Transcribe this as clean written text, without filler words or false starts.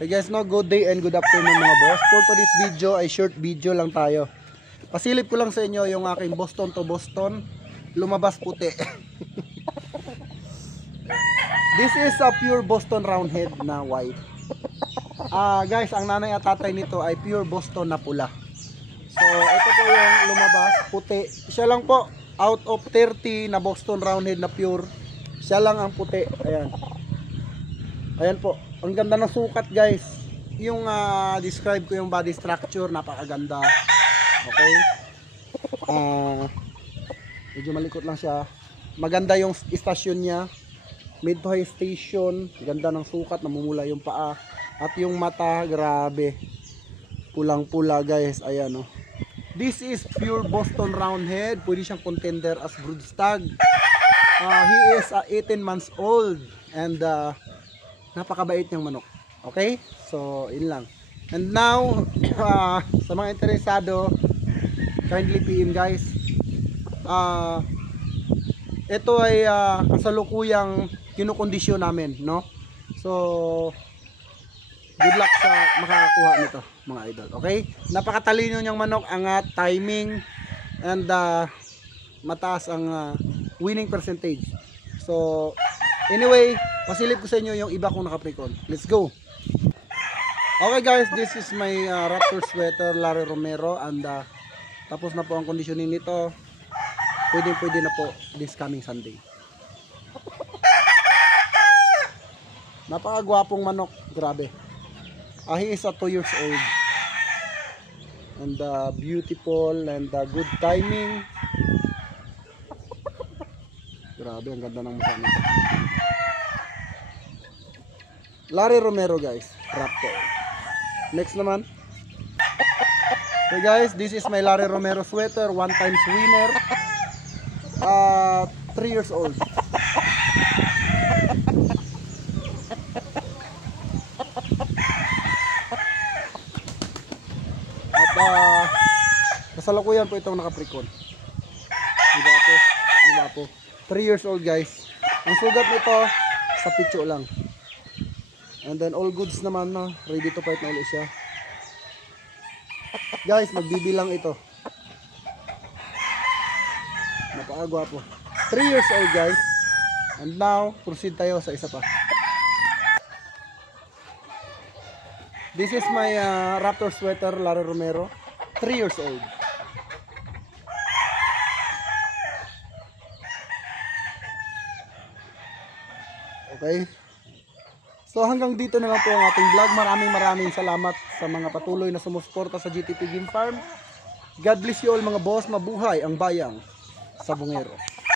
Hey guys, no, good day and good afternoon mga boss. For today's video ay short video lang tayo. Pasilip ko lang sa inyo yung aking Boston to Boston. Lumabas puti. This is a pure Boston Roundhead na white. Guys, ang nanay at tatay nito ay pure Boston na pula. So, ito po yung lumabas puti. Siya lang po, out of 30 na Boston Roundhead na pure, siya lang ang puti. Ayan. Ayan po. Ang ganda ng sukat guys. Yung describe ko yung body structure, napakaganda. Okay. Medyo malikot lang siya. Maganda yung istasyon niya. Mid to high station. Ganda ng sukat, namumula yung paa. At yung mata, grabe. Pulang-pula guys. Ayan oh. This is pure Boston Roundhead. Pwede siyang contender as brood stag. He is 18 months old. And napakabait niyang manok. Okay? So, yun lang. And now, sa mga interesado, kindly PM guys. Ito ay kasalukuyang kinukondisyon namin, no? So, good luck sa makakakuha nito, mga idol. Okay? Napakatalino niyang manok, angat, timing, and mataas ang winning percentage. So, anyway, pasilip ko sa inyo yung iba kong naka-precon. Let's go! Okay guys, this is my Raptor sweater, Larry Romero. And tapos na po ang conditioning nito. Pwede na po this coming Sunday. Napakagwapong manok, grabe. He is 2 years old. And beautiful and good timing. Grabe, ang ganda ng mukha nito. Larry Romero guys, Raptor. Next naman. Okay guys, this is my Larry Romero sweater, 1 times winner. 3 years old. At kasalukuyan po itong naka-precon. Diba po? 3 years old guys. Ang sugat nito sa pitso lang. And then all goods naman na, ready to fight na ulit siya. Guys, magbibilang ito. Napakagwapo. 3 years old guys. And now, proceed tayo sa isa pa. This is my Raptor sweater, Larry Romero. 3 years old. Okay. So hanggang dito na lang po ang ating vlog. Maraming salamat sa mga patuloy na sumusuporta sa GTP Game Farm. God bless you all mga boss. Mabuhay ang bayang Sabongero.